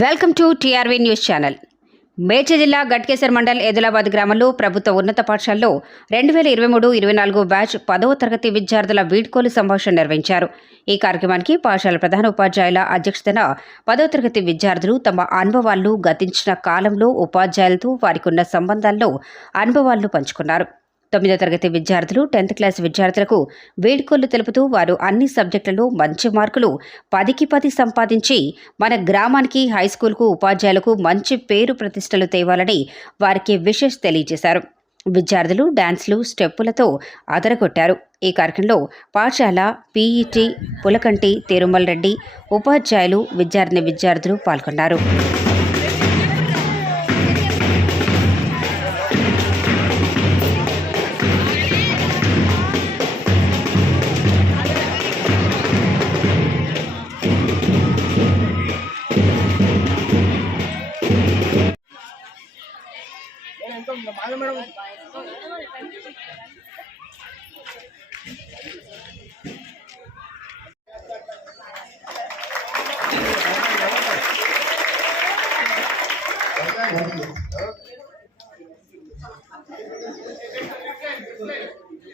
Welcome to TRV news channel. Medchal జిల్లా గట్కేసర్ మండల్ ఎదులాబాద్ గ్రామంలో ప్రభుత్వ ఉన్నత పాఠశాలలో రెండు వేల ఇరవై మూడు ఇరవై నాలుగు బ్యాచ్ పదవ తరగతి విద్యార్థుల వీడ్కోలు సంభాషణ నిర్వహించారు. ఈ కార్యక్రమానికి పాఠశాల ప్రధాన ఉపాధ్యాయుల అధ్యక్షతన పదవ తరగతి విద్యార్థులు తమ అనుభవాలను గతించిన కాలంలో ఉపాధ్యాయులతో వారికి ఉన్న సంబంధాల్లో అనుభవాలను పంచుకున్నారు. తొమ్మిదో తరగతి విద్యార్థులు టెన్త్ క్లాస్ విద్యార్థులకు వేడుకోళ్ళు తెలుపుతూ వారు అన్ని సబ్జెక్టులలో మంచి మార్కులు పదికి పది సంపాదించి మన గ్రామానికి హై స్కూల్కు ఉపాధ్యాయులకు మంచి పేరు ప్రతిష్టలు తేవాలని వారికి విషెస్ తెలియజేశారు. విద్యార్థులు డాన్స్లు స్టెప్పులతో అదరగొట్టారు. ఈ కార్యక్రమంలో పాఠశాల పీఈటీ పులకంటి తిరుమల రెడ్డి ఉపాధ్యాయులు విద్యార్థిని విద్యార్థులు పాల్గొన్నారు. మాధ madam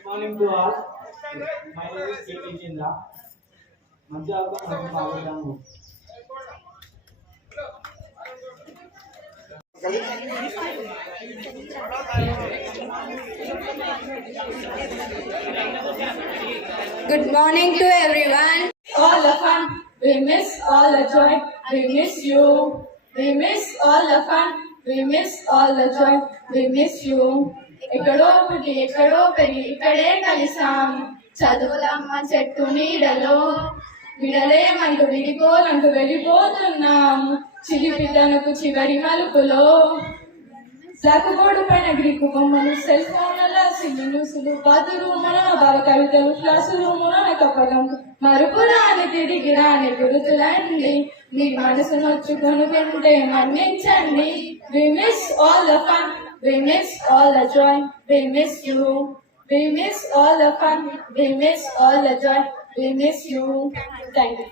morning to all my name is KT జిందా మంచి ఆల్కహాల్ Good morning to everyone. all the fun. We miss all the joy. We miss you. We miss all the fun. We miss all the joy. We miss you. ఎక్కడో పుట్టి ఎక్కడో పెరిగి ఇక్కడే కలిసాం చదువులమ్మ చెట్టు నీడలో విడలేమంటూ విడిపోలంటూ వెళ్ళిపోతున్నాం. చిలిపి తనకు చివరి మలుపులో. సాకుబోర్డు పైన గ్రీకు బొమ్మలు సెల్ ఫోన్ల సిల్లు న్యూసులు బాతురూమున బాల కవితలు క్లాసు రూమున కప్పలం మరుపు రాని తిరిగి రాని గురుతులండి మీ మనసు నొచ్చుకొని తింటే మన్నించండి. We miss all the fun we miss all the joy we miss you we miss all the fun we miss all the joy we miss you thank you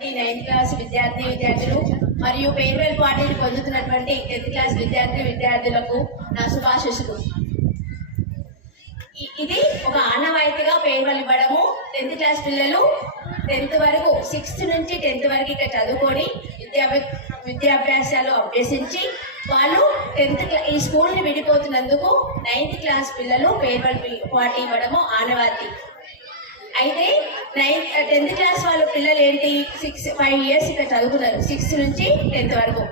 ఈ నైన్త్ క్లాస్ విద్యార్థి విద్యార్థులు మరియు పేర్వేల్ పార్టీని పొందుతున్నటువంటి టెన్త్ క్లాస్ విద్యార్థి విద్యార్థులకు నా శుభాశిషులు ఇది ఒక ఆనవాయితీగా ఫేర్వెల్ ఇవ్వడము టెన్త్ క్లాస్ పిల్లలు టెన్త్ వరకు సిక్స్త్ నుంచి టెన్త్ వరకు ఇక్కడ చదువుకొని విద్యాభ్య విద్యాభ్యాసాలు అభ్యసించి వాళ్ళు టెన్త్ ఈ స్కూల్ని విడిపోతున్నందుకు నైన్త్ క్లాస్ పిల్లలు పేర్వల్ పార్టీ ఇవ్వడము ఆనవాయితీ. అయితే నైన్త్ టెన్త్ క్లాస్ వాళ్ళ పిల్లలు ఏంటి? సిక్స్ ఫైవ్ ఇయర్స్ ఇక్కడ చదువుకున్నారు సిక్స్త్ నుంచి టెన్త్ వరకు.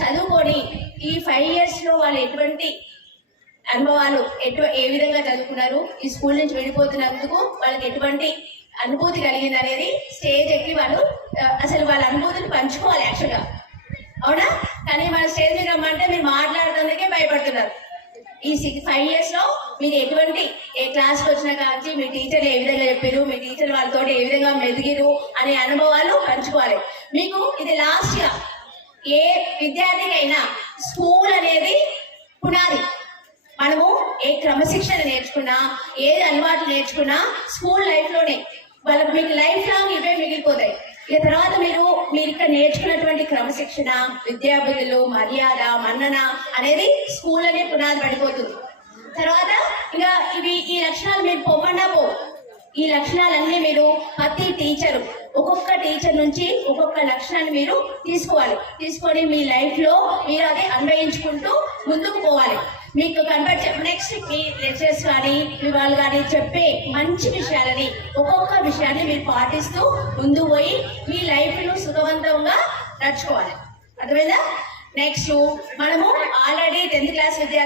చదువుకొని ఈ ఫైవ్ ఇయర్స్లో వాళ్ళు ఎటువంటి అనుభవాలు ఎటు ఏ విధంగా చదువుకున్నారు? ఈ స్కూల్ నుంచి వెళ్ళిపోతున్నందుకు వాళ్ళకి ఎటువంటి అనుభూతి కలిగింది అనేది స్టేజ్ ఎక్కి వాళ్ళు అసలు వాళ్ళ అనుభూతిని పంచుకోవాలి యాక్చువల్గా. అవునా? కానీ మన స్టేజ్ మీద రమ్మంటే మీరు మాట్లాడుతుందుకే భయపడుతున్నారు. ఈ సిక్స్ ఫైవ్ ఇయర్స్లో మీరు ఎటువంటి ఏ క్లాస్కి కాబట్టి మీ టీచర్ ఏ విధంగా చెప్పారు మీ టీచర్ వాళ్ళతో ఏ విధంగా మెదిగిరు అనే అనుభవాలు పంచుకోవాలి. మీకు ఇది లాస్ట్గా ఏ విద్యార్థికైనా స్కూల్ అనేది పునాది. మనము ఏ క్రమశిక్షణ నేర్చుకున్నా ఏది అలవాట్లు నేర్చుకున్నా స్కూల్ లైఫ్లోనే వాళ్ళకి మీకు లైఫ్ లాంగ్ ఇవే మిగిలిపోతాయి. ఇక తర్వాత మీరు మీరు ఇక్కడ నేర్చుకున్నటువంటి క్రమశిక్షణ విద్యాబుద్ధులు మర్యాద మన్నన అనేది స్కూల్ అనే పునాది పడిపోతుంది. తర్వాత ఇక ఇవి ఈ లక్షణాలు మీరు పొమ్మన్నా పో. ఈ లక్షణాలన్నీ మీరు ప్రతి టీచరు ఒక్కొక్క టీచర్ నుంచి ఒక్కొక్క లక్షణాన్ని మీరు తీసుకోవాలి. తీసుకొని మీ లైఫ్లో మీరు అది అన్వయించుకుంటూ ముందుకు పోవాలి. మీకు కనబడి నెక్స్ట్ మీ లెక్చర్స్ కానీ మీ వాళ్ళు కానీ చెప్పే మంచి విషయాలని ఒక్కొక్క విషయాన్ని మీరు పాటిస్తూ ముందు పోయి మీ లైఫ్ను సుఖవంతంగా నడుచుకోవాలి. అర్థమైందా? నెక్స్ట్ మనము ఆల్రెడీ టెన్త్ క్లాస్ విద్యార్థి